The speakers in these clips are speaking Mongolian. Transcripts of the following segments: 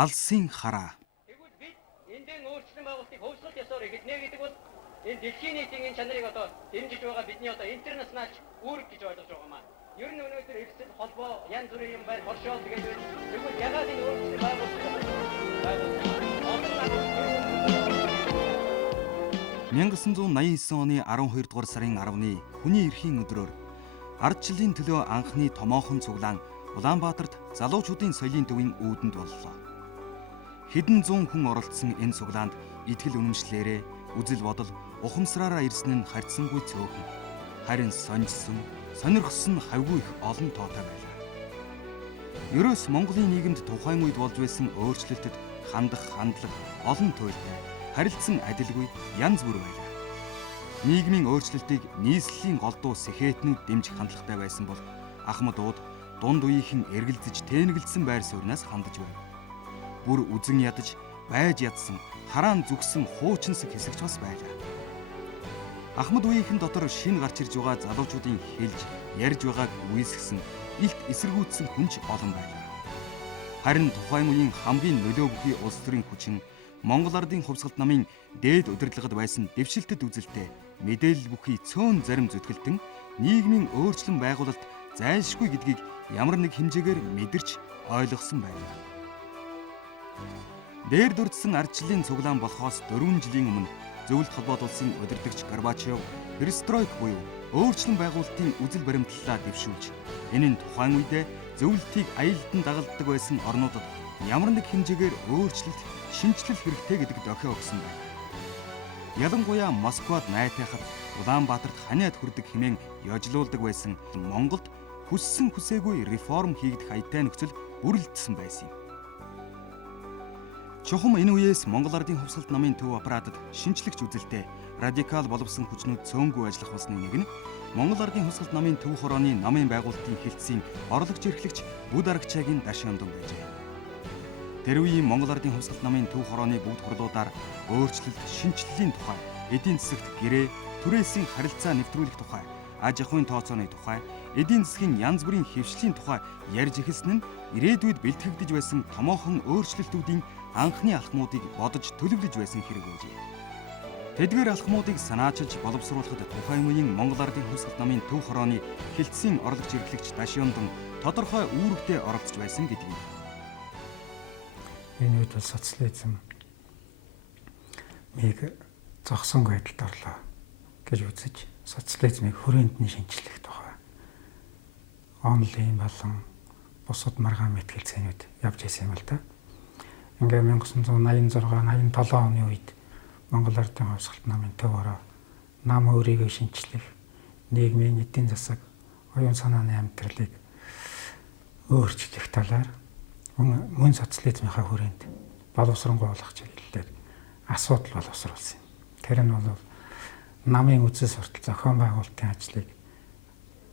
Алсын хараа. Тэгвэл бид эндэн өөрчлөлт байгуулалтыг хөгжүүлэлт ёсоор эхэлнэ гэдэг бол энэ дэлхийн нийтийн энэ чанарыг одоо дэмжиж байгаа бидний одоо интернационал үүрэг гэж ойлгож байгаа юм аа. Ер нь өнөөдөр эрсдэл холбоо янз бүрийн юм байна. Хоршоо тэгээд тэгвэл ягаад энэ өөрчлөлт байгуулалтыг 1989 оны 12 дугаар сарын 10-ны хүний эрхийн өдрөөр ардчлалын төлөө анхны томоохон цуглаан Улаанбаатарт залуучуудын соёлын төвийн үүдэнд боллоо. Хэдэн зуун хүн оролцсон энэ цуглаанд итгэл үнэмшлээрээ үзэл бодол ухамсараараа ирсэн нь харьцангуй цөөхөн. Харин сонжсон, сонирхсон хавгүй их олон тоотой байлаа. Ерөөс Монголын нийгэмд тухайн үед болж байсан өөрчлөлтөд хандах хандлага олон туйлтай, харилцан адилгүй янз бүр байлаа. Нийгмийн өөрчлөлтийг нийслэлийн голдуу сэхэтнүүд дэмжих хандлагатай байсан бол Ахмад ууд дунд үеийнхэн эргэлзэж тэнэгэлсэн байр сууриас хандаж байв. Бүр үзэн ядаж, байж ядсан, хараан зүгсэн хуучинсаг хэсэгч бас байлаа. Ахмад үеийнхэн дотор шин гарч ирж байгаа залуучуудын хэлж, ярьж байгааг үйсгэсэн, илт эсэргүүцсэн хүнч олон байлаа. Харин тухайн үеийн хамгийн нөлөө бүхий улс төрийн хүчин Монгол Ардын хувьсгалт намын дээд удирдлагад байсан дэвшилтэд үзэлтэй мэдээлэл бүхий цөөн зарим зүтгэлтэн нийгмийн өөрчлөн байгуулалт зайлшгүй гэдгийг ямар нэг хэмжээгээр мэдэрч ойлгосон байлаа. Дээр дурдсан ардчлалын цуглаан болохоос 4 жилийн өмнө Зөвлөлт холбоот улсын удирдагч Горбачев перестройк буюу өөрчлөн байгуулалтын үзэл баримтлалаа дэвшүүлж энэ нь тухайн үедээ зөвлөлтийг аялдан дагалддаг байсан орнуудад ямар нэг хэмжээгээр өөрчлөлт, шинжилэл хэрэгтэй гэдэг дохио өгсөн байна. Ялангуяа Москвад найтайхад Улаанбаатарт ханиад хүрдэг хэмээн ёжлуулдаг байсан Монголд хүссэн хүсээгүй реформ хийгдэх аятай нөхцөл бүрэлдсэн байсан юм. Чухам энэ үеэс Монгол Ардын хувьсгалт намын төв аппаратад шинжлэгч үзэлтэй радикал боловсон хүчнүүд цөөнгүй ажиллах болсны нэг нь Монгол Ардын хувьсгалт намын төв хорооны намын байгуулалтын хэлтсийн орлогч эрхлэгч Бүд Аргачаагийн Дашиандун байжээ. Тэр үеийн Монгол Ардын хувьсгалт намын төв хорооны бүгд хурлуудаар өөрчлөлт, шинжиллийн тухай, эдийн засагт гэрээ, түрээсийн харилцаа нэвтрүүлэх тухай, аж ахуйн тооцооны тухай, эдийн засгийн янз бүрийн хэвшлийн тухай ярьж эхэлсэн нь ирээдүйд бэлтгэгдэж байсан томоохон өөрчлөлтүүдийн анхны алхмуудыг бодож төлөвлөж байсан хэрэг үүжээ. Тэдгээр алхмуудыг санаачилж боловсруулахад тухайн үеийн Монгол Ардын хувьсгалт намын төв хорооны хэлтсийн орлогч эрхлэгч Дашиандун тодорхой үүрэгтэй оролцож байсан гэдэг юм. Энэ үед бол социализм мийг зогсон байдалд орлоо гэж үзэж социализмыг хүрээнд нь шинчлэх тухай онлайн болон бусад маргаан мэтгэлцээнүүд явж байсан юм л да. Ингээ 1986, 87 оны үед Монгол Ардын хувьсгалт намын төв хороо нам өөрийгөө шинчлэх, нийгмийн эдийн засаг, оюун санааны амьдралыг өөрчлөх талаар мөн социализмынхаа хүрээнд боловсронгуй болгох чиглэлээр асуудал боловсруулсан юм. Тэр нь бол намын үзэл суртал зохион байгуулалтын ажлыг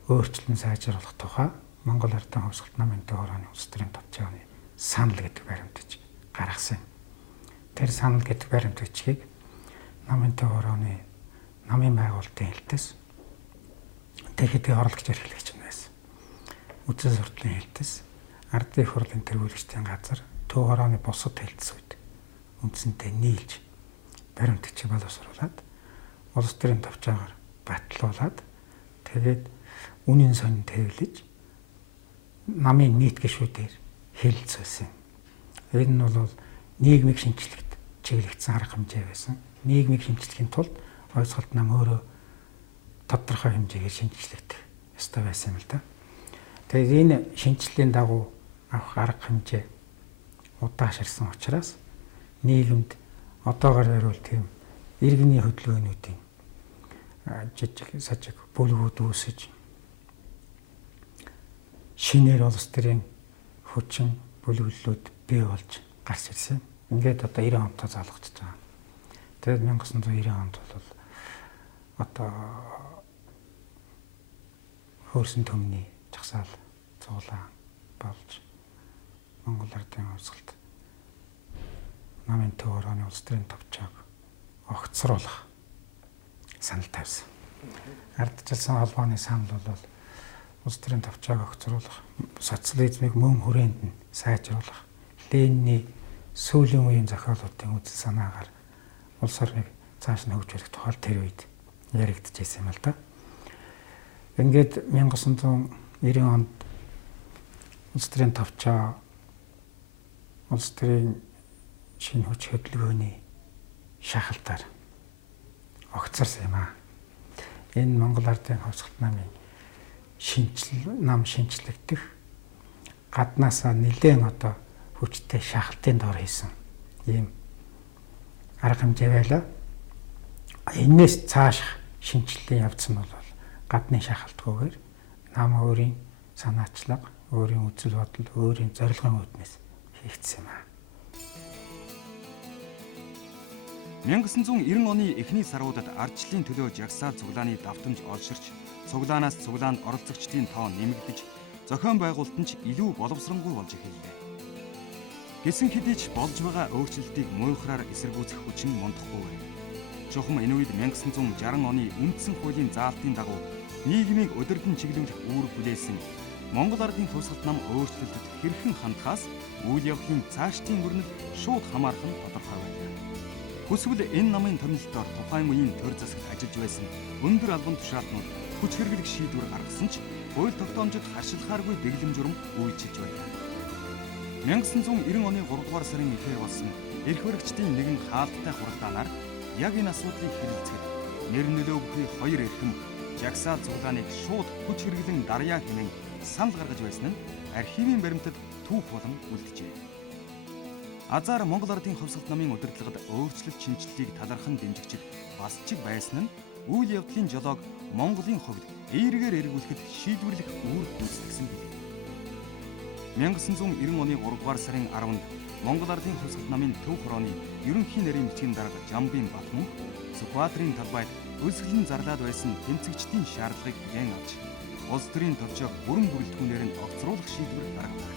өөрчлөн сайжруулах тухай Монгол Ардын хувьсгалт намын төв хорооны улс төрийн товчооны санал гэдэг баримтыг гаргасан. Тэр санал гэдэг баримтыг намын төв хорооны намын байгуулалтын хэлтэс тэгэхэд орлогч эрхлэгч байсан. Үзэл сурталын хэлтэс Ардын хурлын тэргүүлэгчдийн газар төв хорооны бусад хэлтсүүд үндсэнтэй нийлж баримтыг боловсруулад улс төрийн товчоогоор батлуулад тэгээд үнийн сонин тэвлэж намын нийт гишүүдээр хэлэлцүүлсэн. Энэ нь бол нийгмийг шинчлэхэд чиглэгдсэн арга хэмжээ байсан. Нийгмийг шинчлэхийн тулд хувьсгалт нам өөрөө тодорхой хэмжээгээр шинчлэгдэх ёстой байсан юм л да. Тэгээд энэ шинжилгээний дагуу авах арга хэмжээ удаашрсан учраас нийгэмд одоогоор ярил тийм иргэний хөдөлгөөнүүдийн жижиг сажиг бүлгүүд үүсэж шинээр улс төрийн хүчин бүлэглэлүүд бий болж гарч ирсэн. Ингээд одоо 90 онтой залгаж байгаа. Тэгээд 1990 онд бол одоо хөрсөн төмний жагсаал цуглаан болж Монгол Ардын хувьсгалт намын төв хорооны улс төрийн товчоог огцруулах санал тавьсан. Ардчилсан холбооны санал бол улс төрийн товчоог огцруулах, социализмыг мөн хүрээнд нь сайжруулах, Ленины сүүлийн үеийн зохиолуудын үзэл санаагаар улс орныг цааш нь хөгжүүлэх тухай тэр үед яригдчихсэн юм л да. Ингээд 1990 онд улс төрийн товчоо улс төрийн шинэ хүч хөдөлгөөний шахалтаар огцорсон юм аа. Энэ Монгол Ардын хувьсгалт намын шинжлэгдэх гаднаасаа нэлээд одоо хүчтэй шахалтын дор хийсэн ийм арга хэмжээ байлаа. Энээс цааш шинжилгээ явуулсан бол гадны шахалтгүйгээр нам өөрийн санаачлага, өөрийн үзэл бодол, өөрийн зорилгын үүднээс хийгдсэн юм аа. 1990 оны эхний саруудад ардчлалын төлөө жагсаал цуглааны давтамж олширч, цуглаанаас цуглаанд оролцогчдын тоо нэмэгдэж, зохион байгуулалт нь ч илүү боловсронгуй болж эхэллээ. Гэсэн хэдий ч болж байгаа өөрчлөлтийг муухраар эсэргүүцэх хүчин мундахгүйгээр. Чухам энэ үед 1960 оны үндсэн хуулийн заалтын дагуу нийгмийг удирдан чиглүүлэх үүрэг хүлээсэн Монгол Ардын хувьсгалт нам өөрчлөлтөд хэрхэн хандхаас үйл явдлын цаашдын өрнөл шууд хамаарх нь тодорхой байлаа. Хүсвэл энэ намын томилтоор тухайн үеийн төр засагт ажиллаж байсан өндөр албан тушаалтнууд хүч хэрэглэх шийдвэр гаргасан ч хууль тогтоомжид харшилхааргүй дэглэм журам үйлчилж байлаа. 1990 оны 3 дугаар сарын ихэр болсон эрх баригчдын нэгэн хаалттай хуралдаанаар яг энэ асуудлыг хэрэлцэхэд нэр нөлөө бүхий хоёр эрхэм жагсаал цуглааныг шууд хүч хэрэглэн дарья хэмээн санал гаргаж байсан нь архивын баримтад түүх болон үлджээ. Азар Монгол Ардын хувьсгалт намын удирдлагад өөрчлөлт шинжилгээг талархан дэмжигчид бас чиг байсан нь үйл явдлын жолоог Монголын хувьд эергээр эргүүлэхэд шийдвэрлэх үүрэг гүйцэтгсэн билээ. 1990 оны 3 дугаар сарын 10-нд Монгол Ардын хувьсгалт намын төв хорооны ерөнхий нарийн бичгийн дарга Жамбын Батмунх Сүхбаатарын талбайд өлсгөлн зарлаад байсан тэмцэгчдийн шаардлагыг хэн авч улс төрийн төвчөөх бүрэн бүрэлдэхүүнээр нь огцруулах шийдвэр гаргав.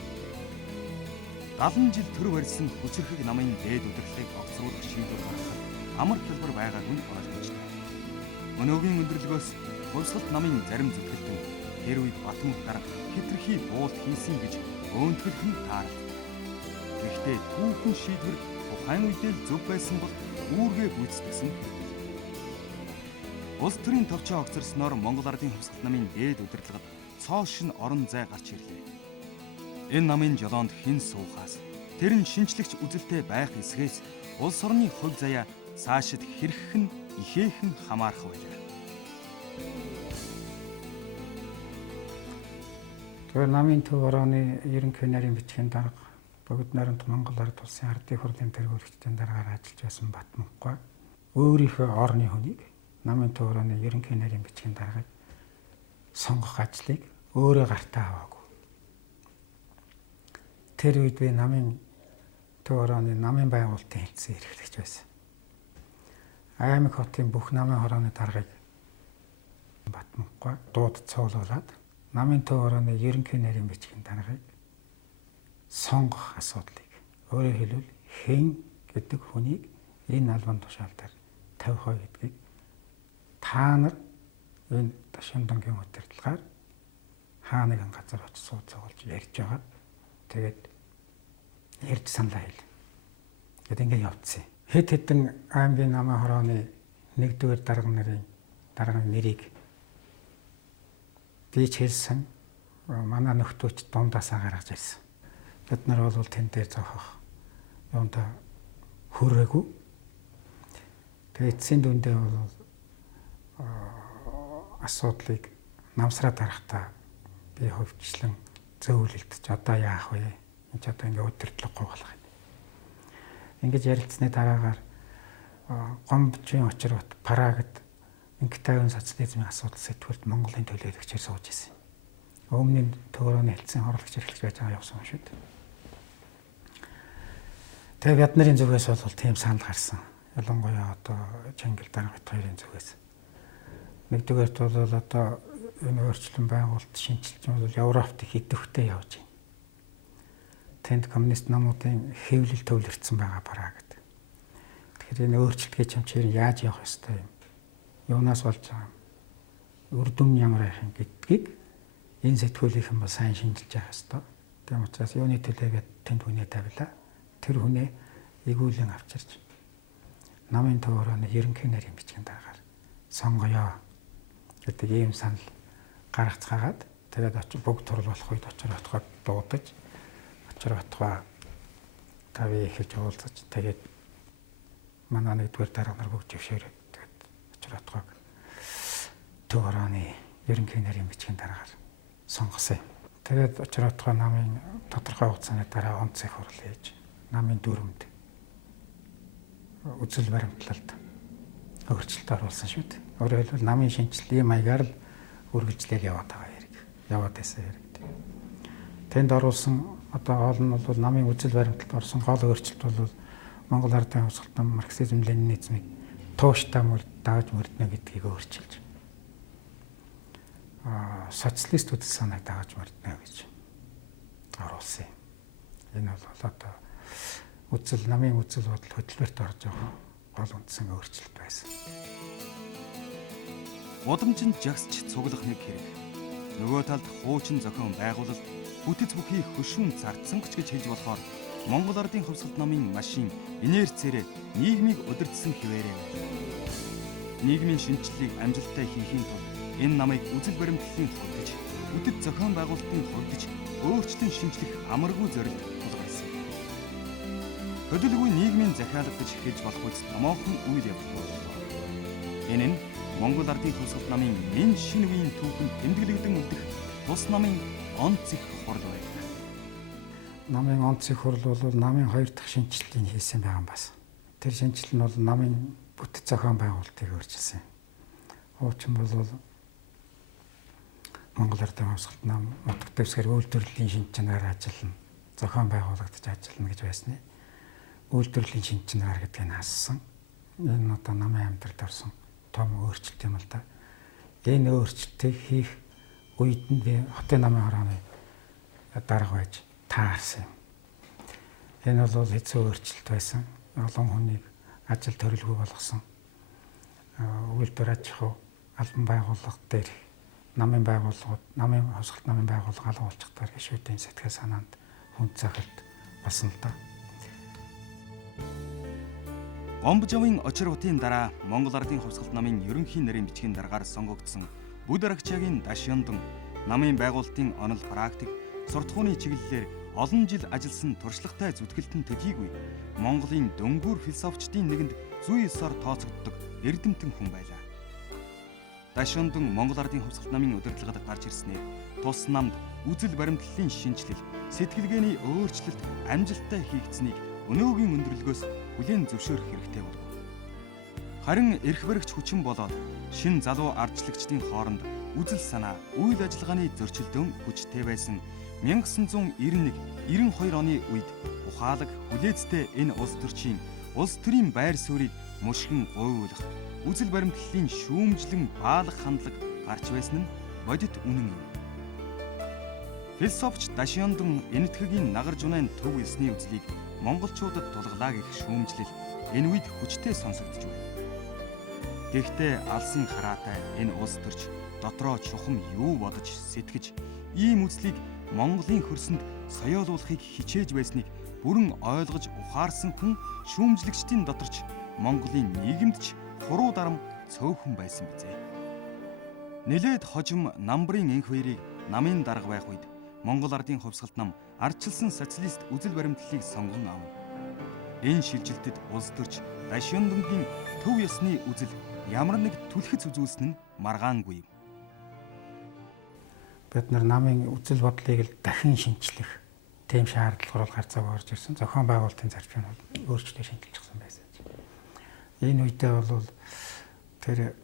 70 жил төр барьсан хүчрхэг намын дээд удирдлагыг огцруулах шийдвэр гаргахад амар хялбар байгаагүй нь ойлгомжтой. Өнөөгийн өндөрлөгөөс хувьсгалт намын зарим зүтгэлтэн тэр үед Батмунх дарга хитрхи буулт хийсэн гэж өөнтгөлх нь тааралд. Гэхдээ түүхэн шийдвэр тухайн үедээ зөв байсан бол үүргээ гүйцэтгсэн хэрэг. Улс төрийн товчоо огцорсноор Монгол Ардын хувьсгалт намын дээд удирдлагад цоо шин орон зай гарч ирлээ. Энэ намын жолоонд хэн суухаас тэр нь шинжлэгч үзэлтэй байх эсгээс улс орны хувь заяа цаашид хэрхэн ихээхэн хамаарах байлаа. Тэгэхээр намын төв орооны ерөнхий нарийн бичгийн дарга Богд найрамд Монгол Ард улсын ардын хурлын тэргүүлэгчдийн дараагаар ажиллаж байсан Батмунхгой өөрийнхөө орны хүнийг намын төв орооны ерөнхий нарийн бичгийн даргыг сонгох ажлыг өөрөө гартаа аваагүй. Тэр үед би намын төв орооны намын байгуулалтын хэлтсийн эрхлэгч байсан. Аймаг хотын бүх намын хорооны даргыг Батмунхгой дууд цуглуулад намын төв орооны ерөнхий нарийн бичгийн даргыг сонгох асуудлыг өөрөөр хэлбэл хэн гэдэг хүнийг энэ албан тушаалтаар тавих вэ гэдгийг та нар энэ Ташимдангийн удирдлагаар хаа нэгэн газар очиж сууцгаалж ярьж байгаа. Тэгээд ярьж саналаа хэл. Гэт ингээд явцсан. Хэд хэдэн аймгийн намын хорооны 1-р дарганы нэрийг дийч хэлсэн манай нөхдөөч дундаасаа гаргаж ирсэн. Бид нар бол тэн дээр зохих юунда хүрээгүй. Тэгээд эцсийн дүндээ бол асуудлыг намсраа дарахтаа би хөвчлэн зөөлөлдөж одоо яах вэ? Энд ч одоо ингээ удирдлаггүй болох юм. Ингэж ярилцсны дараагаар гомбжийн очрот Прагад 50 социализмын асуудал сэтгүүлд Монголын төлөөлөгчөөр сууж ирсэн. Өмнө нь төөрөөний хэлтсэн хорлогч эрхлэж байж байгаа явсан шүү дээ. Тэгээ бид нарын зүгээс бол тийм санал гарсан. Ялангуяа одоо Чингил Даргат хоёрын зүгээс. Нэгдүгээрт бол одоо энэ өөрчлөлт байгуулалт шинжилж бол Европт их идэвхтэй явж байна. Тэнд коммунист намуудын хэвлэл төвлөрсөн байгаа Прагад. Тэгэхээр энэ өөрчлөлтний чамчээр яаж явах ёстой юм? Юунаас болж байгаа юм? Үр дүн ямар байх юм гэдгийг энэ сэтгүүлийнхэн бол сайн шинжилж явах ёстой. Тийм учраас юуны төлөө бид тэнд хүнээ тавилаа. Тэр хүнээ эгүүлэн авчирч намын төвөрөөний ерөнхий нарийн бичгийн дараагаар сонгоё гэдэг ийм санал гаргацгаагаад тэгээд бүгд турал болох үед очир отгоод дуудаж очир отгоо тавь эхэлж уулзаж тэгээд манай нэгдүгээр дарга нар бүгд зөвшөөрөөд тэгээд очир отгоог төвөрөөний ерөнхий нарийн бичгийн дараагаар сонгосон юм. Тэгээд очир отгоо намын тодорхой хугацааны дараа онцгой хурал хийж намын дүрмд үзэл баримтлалд өөрчлөлт оруулсан шүү дээ. Өөрөөр хэлбэл намын шинжилгээ маягаар л үргэлжлээд яваад байгаа хэрэг. Яваад байсан хэрэг. Тэнд оруулсан одоо хоол нь бол намын үзэл баримталд орсон гол өөрчлөлт бол Монгол Ардын хувьсгалт нам марксизм ленинизмыг тууштай дааж мөрднө гэдгийг өөрчилж социалист үзэл санааг дааж мөрднө гэж оруулсан юм. Энэ бол одоо намын үзэл бодол хөтөлбөрт орж байгаа гол үндсэн өөрчлөлт байсан. Удамжинд жагсч цуглах нэг хэрэг. Нөгөө талд хуучин зохион байгуулалт бүтэц бүхий хөшүүн зардсан гэж хэлж болохоор Монгол Ардын хувьсгалт намын машин инерцээр нийгмийг удирдсан хിവэрээ. Нийгмийн шинжилгээг амжилттай хийхийн тулд энэ намыг үзэл баримтлалын хурдж, бүтэц зохион байгуулалтын хурдж, өөрчлөн шинжлэх амаргүй зорилт тулгарсан. Хөдөлгөөн нийгмийн захиалга гэж хэлж болох үс томоохон үйл явдал боллоо. Энэ нь Монгол Ардын хувьсгалт намын энэ шинэ үеийн түүхэнд тэмдэглэгдэн үлдэх тус намын онц их хурал байна. Намын онц их хурал бол намын 2 дахь шинжилтийг хийсэн байгаа юм бас. Тэр шинжилт нь бол намын бүтэц зохион байгуулалтыг өөрчилсөн. Хуучин бол Монгол Ардын хувьсгалт нам нутаг дэвсгэр үйлдвэрлэлийн шинж чанараар ажиллана, зохион байгуулагдаж ажиллана гэж байсны. Үйлдвэрлэлийн шинж чанар гэдгийг хаассан. Энэ одоо намын амьдралд орсон том өөрчлөлт юм л да. Энэ өөрчлөлтийг хийх үед нь би хотын намын хорооны дарга байж таарсан юм. Энэ бол хэцүү өөрчлөлт байсан. Олон хүнийг ажил төрөлгүй болгосон. Үйлдвэр аж ахуй албан байгууллага дээр намын байгууллагууд, намын хувьсгалт намын байгууллага алга болчихдоор гişүүдийн сэтгэл санаанд хүнд захилт болсон л да. Гомбожавын очир утын дараа Монгол Ардын хувьсгалт намын ерөнхий нарийн бичгийн дараагаар сонгогдсон Бүд Аргачаагийн Дашиондон намын байгуулалтын онол практик суртахууны чиглэлээр олон жил ажилласан туршлагатай зүтгэлтэн төдийгүй Монголын дөнгүүр философчдын нэгэнд зүй ёсоор тооцогддог эрдэмтэн хүн байлаа. Дашиондон Монгол Ардын хувьсгалт намын удирдлагад гарч ирснээр тус намд үзэл баримтлалын шинжилэл, сэтгэлгээний өөрчлөлт амжилттай хийгдсэнийг өнөөгийн өндөрлгөөс хүлээн зөвшөөрөх хэрэгтэй болов. Харин эрх баригч хүчин болоод шин залуу ардчлагчдын хооронд үзэл санаа, үйл ажиллагааны зөрчилдөөн хүчтэй байсан 1991-92 оны үед ухаалаг хүлээцтэй энэ улс төрчийн улс төрийн байр суурийг мушгин гуйлах, үзэл баримтлалын шүүмжлэн баалах хандлага гарч байсан нь бодит үнэн юм. Философч Дашиондон энэтхэгийн нагарж унайн төв ёсны үзлийг монголчуудад тулгалаа гэх шүүмжлэл энэ үед хүчтэй сонсогдож байна. Гэхдээ алсын хараатай энэ улс төрч дотроо чухам юу бодож сэтгэж ийм үзлийг Монголын хөрсөнд соёолуулахыг хичээж байсныг бүрэн ойлгож ухаарсан хүн шүүмжлэгчдийн доторч Монголын нийгэмдч хуруу дарам цөөхөн байсан бизээ. Нэлээд хожим намбарын энх хоёрыг намын дарга байх үед Монгол Ардын хувьсгалт нам ардчилсан социалист үзэл баримтлалыг сонгон авна. Энэ шилжилтэд улс төрч Дашиондонгийн төв ёсны үзэл ямар нэг түлхэц үзүүлсэн нь маргаангүй юм. Бид нар намын үзэл бодлыг л дахин шинчлэх тийм шаардлага гарч орж ирсэн. Зохион байгуулалтын зарчим бол өөрчлөлт шинжилчихсэн байсан. Энэ үедээ бол тэр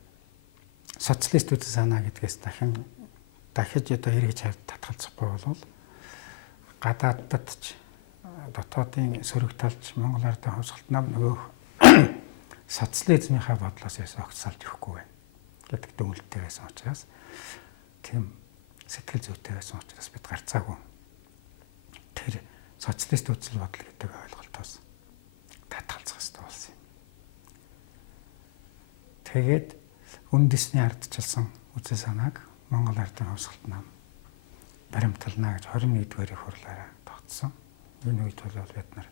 социалист үзэл санаа гэдгээс дахиж одоо эргэж татгалзахгүй бол гадаадд ч дотоодын сөрөг талч Монгол Ардын хувьсгалт нам нөгөө социализмынхаа бодлоос огцсалж өгөхгүй байна гэдэг дүгнэлттэй байсан учраас тийм сэтгэл зүйтэй байсан учраас бид гарцаагүй тэр социалист үзэл бодол гэдэг ойлголтоос татгалзах хэрэгтэй болсон юм. Тэгээд үндэсний ардчилсан үзэл санааг Монгол Ардын хувьсгалт нам баримтална гэж 21-р хурлаараа тогтсон. Энэ үед бол бид нар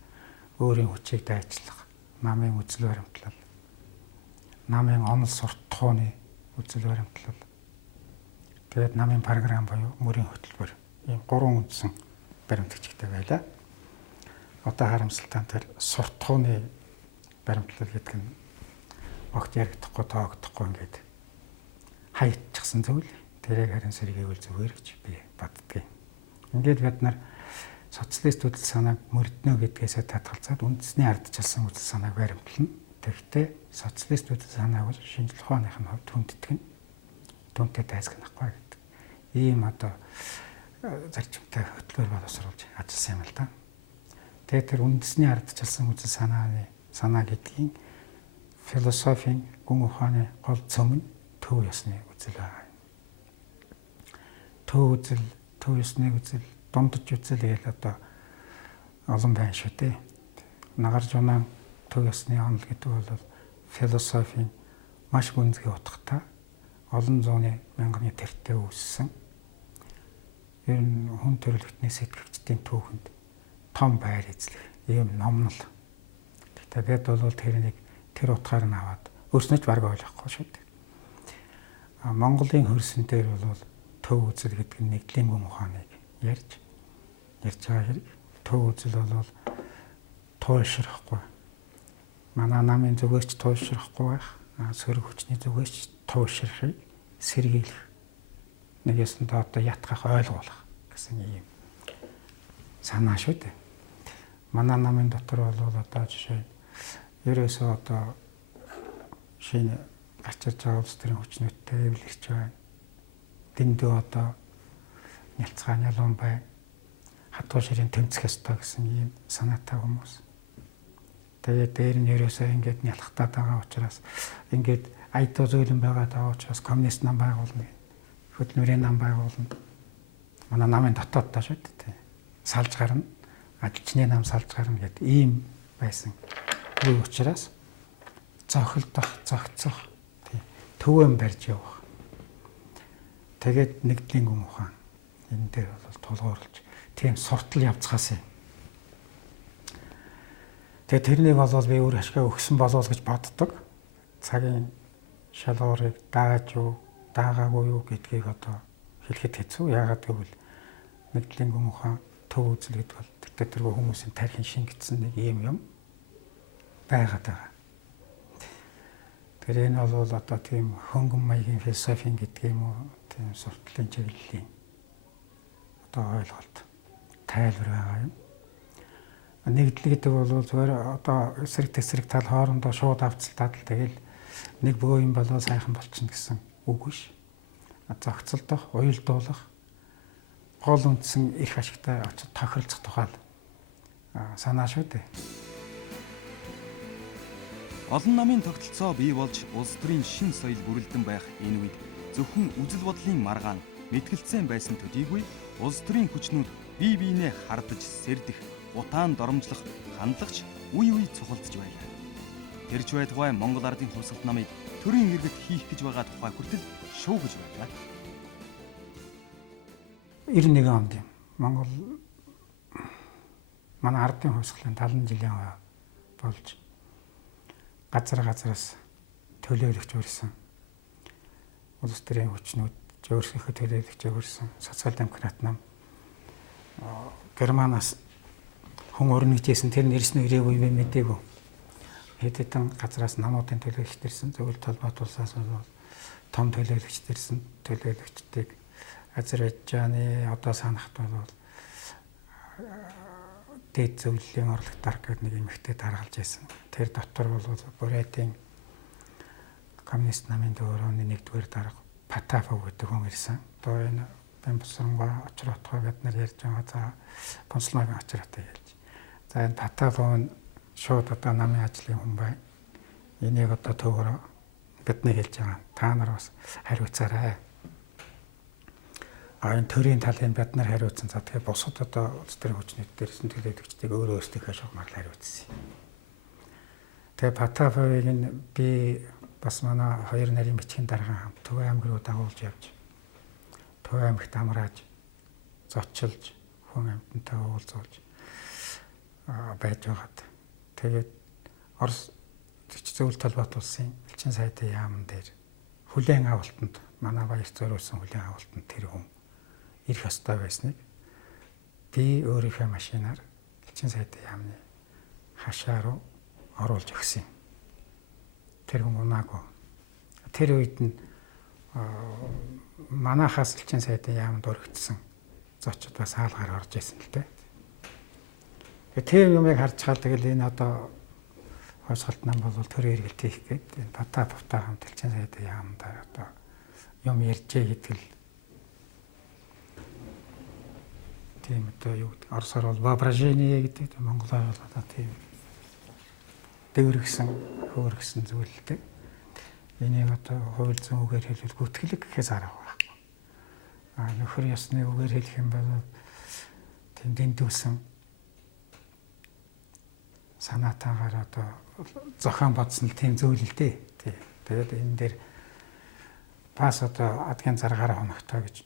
өөрийн хүчийг дайчлах, намын үзэл баримтлал, намын онол сурт тухууны үзэл баримтлал, тэгээд намын програм буюу мөрийн хөтөлбөр, ийм 3 үндсэн баримтлагчтай байлаа. Одоо харамсалтай тэр сурт тухууны баримтлал гэдэг нь огт яригдахгүй тоогдохгүй ингээд хаягдчихсан зүйл. Тэрийг харин сэргээвэл зүгээр гэж би боддгийг. Ингээд бид нар социалист үзэл санааг мөрднө гэдгээсээ татгалзаад үндэсний ардчилсан үзэл санааг баримтлана. Тэгэхдээ социалист үзэл санааг бол шинжлэх ухааных нь хувьд хүнддэг нь түүнтэй дайсгнахгүй гэдэг. Ийм одоо зарчимтай хөтөлбөр боловсруулж ажилласан юм л да. Тэгээд тэр үндэсний ардчилсан үзэл санаа гэдгийн философийн гүн ухааны гол цөм нь төв ёсны үзэл байгаа. Төв ёсны үзэл, дундаж үзэл гэж одоо олон байна шүү дээ. Нагарж унаа төв ёсны онол гэдэг бол философийн маш гүнзгий утгатай олон зууны мянганы тэртээ үүссэн. Ер нь хүн төрөлхтний сэтгэгчдийн түүхэнд том байр эзлэх ийм номнол. Тэгэхдээ бид бол тэрнийг тэр утгаар нь аваад өөрснөө ч бараг ойлгохгүй шүү дээ. Монголын хөрсөн дээр бол төв үзэл гэдэг нь нэгдлийн гүн ухааныг ярьж байгаа хэрэг. Төв үзэл бол туйлшрахгүй. Манай намын зүгээс ч туйлшрахгүй байх. Сөрөг хүчний зүгээс ч туйлшрахыг сэргийлэх. Нэг ясандаа одоо ятгах ойлгуулах гэсэн ийм санаа шүү дээ. Манай намын дотор бол одоо жишээ ерөөсөө одоо шинэ гарч ирж байгаа улс төрийн хүчнүүдтэй эвлэрч байна. Дэндүү одоо нялцгааны лум бай хатуу ширийн тэмцэх ёстой гэсэн ийм санаатай хүмүүс. Тэгээд дээр нь ерөөсөө ингээд нялхтаад байгаа учраас ингээд айдуу зөөлөн байгаа учраас коммунист нам байгуулна. Хөдөлмөрийн нам байгуулна. Манай намын дотоод таа шүү дээ. Салж гарна. Ажилчны нам салж гарна гэдэг ийм байсан. Үе учраас зохилдох, зохицох, төвөн барьж явах. Тэгээд нэгдлийн гүн ухаан энэ дээр бол тулгуурлаж тийм суртал явцгаасан юм. Тэгээд тэрнийг бол би өөр ашгаа өгсөн болов гэж боддог. Цагийн шалгуурыг дааж юу, даагаагүй юу гэдгийг одоо хэлэхэд хэцүү. Яагаад гэвэл нэгдлийн гүн ухаан төв үзэл гэдэг бол тэртээ хүмүүсийн тархин шингэсэн нэг юм байгаад байгаа. Тэр энэ бол одоо тийм хөнгөн маягийн философийн гэдэг юм уу, тийм сурталын чиглэлийн одоо ойлголт тайлбар байгаа юм. Нэгдэл гэдэг бол зүгээр одоо эсрэг тесрэг тал хоорондоо шууд авцалтаад л тэгэл нэг бөө юм болоо сайхан болчихно гэсэн үг биш. Зохицолдох, уялдуулах, гол үндсэн эрх ашигтай очиж тохиролцох тухай санаа шүү дээ. Олон намын тогтолцоо бий болж улс төрийн шин соёл бүрэлдэн байх энэ үед зөвхөн үзэл бодлын маргаан мэтгэлцэн байсан төдийгүй улс төрийн хүчнүүд бие биенээ хардаж сэрдэх, утаан доромжлох хандлагч үе үе цухалдж байлаа. Тэрч байтугай Монгол ардын хувьсгалт намыг төрийн иргэд хийх гэж байгаа тухай хүртэл шүүгэж байлаа. 91 онд юм. Монгол манай ардын хувьсгалын 70 жилийн болж газраас төлөөлөгч өрсөн. Улс төрийн хүчнүүд өөрсдийнхөө төлөөлөгч өрсөн. Социал демократ нам Германаас хүн орно гэжсэн тэр нь ирсэн ирээгүй би мэдээгүй. Хэд хэдэн газраас намуудын төлөөлөгч ирсэн. Зөвлөлт толгойд улсаас бол том төлөөлөгч ирсэн. Төлөөлөгчдийг Азербайджааны одоо санахт бол дээд зөвлөлийн орлогт дарга гэдэг нэг эмэгтэй даргалж байсан. Тэр дотор бол Бурятийн коммунист намын дөрөвний 1-р дарга Потапов гэдэг хүн ирсэн. Одоо энэ Бямбсанга очротгоо бид нар ярьж байгаа. За консулмагийн очротоо ярьж. За энэ Потапов нь шууд одоо намын ажлын хүн байна. Энийг одоо төвөөрөө бидний хэлж байгаа. Та нар бас хариуцаарай. Энэ төрийн талын бид нар хариуцсан. За тэгэхээр бусад одоо улс төрийн хүчнүүд дээрсэн төлөөлөгчдийг өөрөө өөрсдийнхөө шугамар хариуцсан. Тэгээ Потаповыг би бас манай хоёр нарийн бичгийн дарга хамт Төв аймаг руу дагуулж явж Төв аймагт амрааж зочилж хүн амьтантай уулзуулж байж байгаад Тэгээд Орос зөвлөлт толгойд улсын элчин сайдын яамн дээр хүлээн авалтанд манай баяр зориулсан хүлээн авалтанд тэр хүн ирэх ёстой байсныг би өөрийнхөө машинаар элчин сайдын яамны хашаа руу оруулж өгсөн. Тэр хүн унаагүй. Тэр үед нь манайхаас элчин сайдын яамд өргөцсөн зочид бас хаалгаар орж исэн л дээ. Тэр юмыг харж чаад тэгэл энэ одоо хойсголт нам бол төр эргэлт хийх гээд энэ бата хамт элчин сайдын яамдаар одоо юм ярьжээ гэдэг л тийм одоо юу гэдэг орсоор бол воображение гэдэг монголоор бол одоо тийм дэвэргсэн хөөргсөн зүйл л дээ. Энийг одоо хууль зүйн үгээр хэлбэл гүтгэлэг гэхээс арга байхгүй. Нөхөр ёсны үгээр хэлэх юм бол тийм дэндүүсэн санаатаагаар одоо зохион бодсон л тийм зүйл л дээ. Тэгээд энэ дээр бас одоо адгийн заргаар хоногтой гэж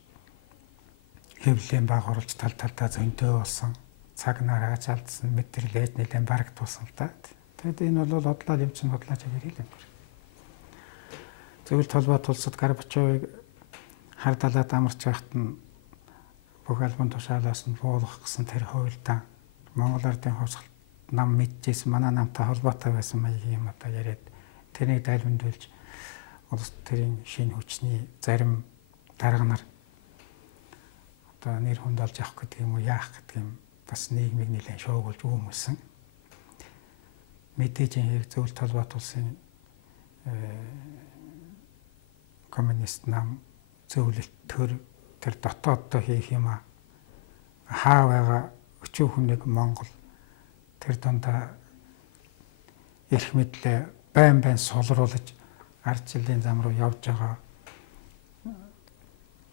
хэвлэлийн баг оруулж талдаа зөнтөө болсон цаг нар ачаалдсан мэдрэлээд нэлээд барагдуулсан л да. Тэгэд энэ бол бодлоо юм бодлоо чигээр хэлэв. Зөвлөлт толгой тулсад Горбачевыг хар далаад амарч байхад нь бүх албан тушаалаас нь буулгах гэсэн тэр хуйлдаан Монгол ардын хувьсгалт нам мэдчихсэн манай намтай холбоотой байсан маягийн юм одоо яриад тэрнийг дайлбарлуулж улс төрийн шинэ хүчний зарим дарга нар одоо нэр хүнд олж авах гэдэг юм уу яах гэдэг юм бас нийгмийг нэлээд шоогуулж өгмөсөн. Мэдээж энэ зөвлөлт толгойд улсын коммунист нам зөвлөлт тэр дотооддоо хийх юм хаа байгаа өчүүхэн нэг Монгол тэр дундаа эрх мэдлээ байн сулруулж ард жилийн зам руу явж байгаа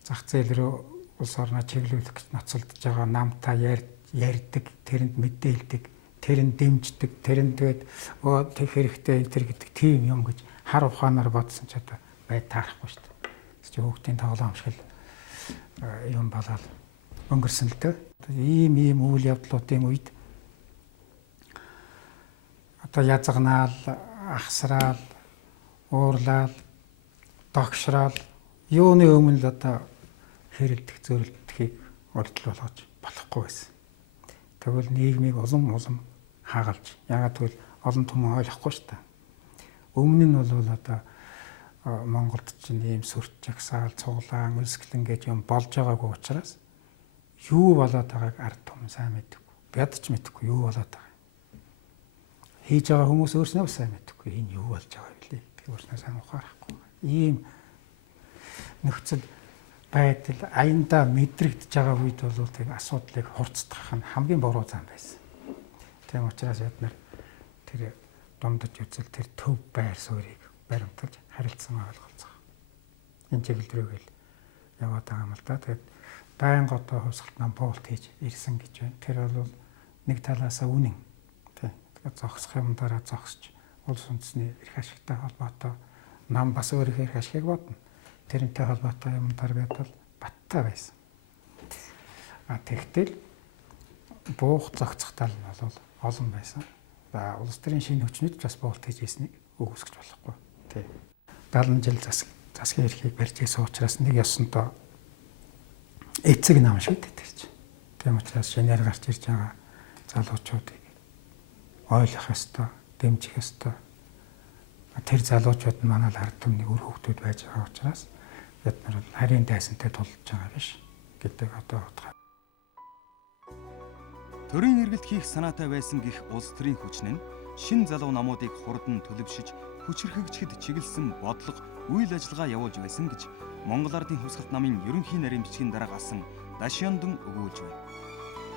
зах зээл рүү улс орноо чиглүүлэх гэж ноцолдож байгаа намтай ярьдаг, тэрэнд мэдээлдэг, тэрэнд дэмждэг, тэрэнд тэгээд тэг хэрэгтэй энэ төр гэдэг тийм юм гэж хар ухаанаар бодсон ч одоо бай таарахгүй шүү дээ. Чи хүүхдийн тоглоом шиг юм болоод өнгөрсөн л дээ. Ийм үйл явдлуудын үед одоо язгнаал, ахсраал, уурлал, догшраал юуны өмнө л одоо хэрэлдэх зөрөлдөхийг урдл болгож болохгүй байсан. Тэгвэл нийгмийг улам хаагалж ягаад гэвэл олон түмэн ойлгохгүй шүү дээ. Өмнө нь бол одоо Монголд чинь ийм сүрт жагсаал, цуглаан, үлсгэлэн гэж юм болж байгаагүй учраас юу болоод байгааг ард түмэн сайн мэдгүй. Бяд ч мэдгүй юу болоод байгаа. Хийж байгаа хүмүүс өөрснөө сайн мэдгүй энэ юу болж байгаа вэ? Би өөрснөө сайн ухаарахгүй. Ийм нөхцөл байдал аяндаа мэдрэгдэж байгаа үед бол тэг асуудлыг хурцдах нь хамгийн буруу зам байсан. Тийм учраас бид нар тэр дундаж үзэл тэр төв байр суурийг баримталж харилцсан ойлголцоо. Энэ чиглэл рүүгээл яваад байгаа юм л да. Тэгээд байнга одоо хувьсгалт нам буулт хийж ирсэн гэж байна. Тэр бол нэг талаасаа үнэн. Тэгээд зогсох юм дараа зогсож улс үндэсний эрх ашигтай холбоотой нам бас өөрийнхөө эрх ашигыг бодно. Тэрнтэй холбоотой юмдар байдал баттай байсан. Тэгтэл буух зохицох тал нь бол олон байсан. За улс төрийн шинэ хүчнүүд бас буулт хийж ирснийг өгөөсгөж болохгүй. Тий. 70 жил засгийн эрхийг барьж ирсэн учраас нэг ёсонтой эцэг нам шиг тэгж. Тийм учраас шинээр гарч ирж байгаа залуучуудыг ойлгох ёстой, дэмжих ёстой. Тэр залуучууд нь манай ард түмний үр хөвгтүүд байж байгаа учраас бид нар харийн дайсантай тулж байгаа биш гэдэг одоо утга. Төрийн эргэлт хийх санаатай байсан гих улс төрийн хүчин нь шин залуу намуудыг хурдан төлөвшөж хүчрхэгчэд чиглэсэн бодлого үйл ажиллагаа явуулж байсан гэж Монгол Ардын Хувьсгалт намын ерөнхий нарийн бичгийн дарга асан Дашяндун өгүүлж байна.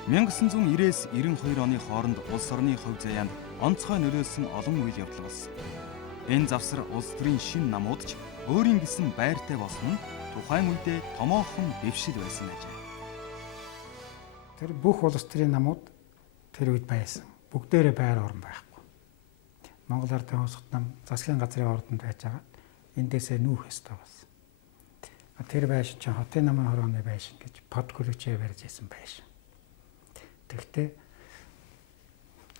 1990-с 92 оны хооронд улс орны хувь заяанд онцгой нөлөөлсөн олон үйл явдал болсон. Энэ завсар улс төрийн шин намууд ч өөрийн гэсэн байртай болсон нь тухайн үедээ томоохон дэвшил байсан ажээ. Тэр бүх улс төрийн намууд тэр үед байсан. Бүгдээрээ байр орон байхгүй. Монгол Ардын Хувьсгалт нам засгийн газрын ордонд байж байгаа. Эндээсээ нүүх ёстой болсон. Тэр байшин чинь хотын намын хорооны байшин гэж подколчээ барьж исэн байшин. Тэгвэл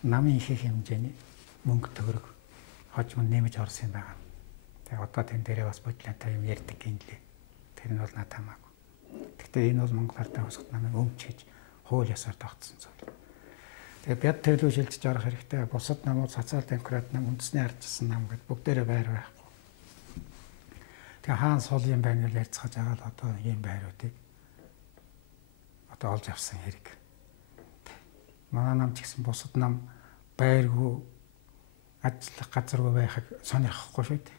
намын их хэмжээний мөнгө төгрөг хожим нэмэж орсон юм байна. Тэгээ одоо тэн дээрээ бас бодлонтой юм ярьдаг юм лээ. Тэр нь бол надад хамаагүй. Гэхдээ энэ бол Монгол Ардын хувьсгалт намын өмч гэж хууль ёсоор тогтсон зүйл. Тэгээ бяд төрлөө шилжиж орох хэрэгтэй. Бусад намууд социал демократ нам, үндэсний ардчилсан нам гэд бүгдээрээ байр байхгүй. Тэгээ хаан сул юм байна гэж ярьцгааж байгаа л одоо ийм байруудыг одоо олж авсан хэрэг. Манай нам ч гэсэн бусад нам байргүй ажиллах газаргүй байхыг сонирхохгүй шүү дээ.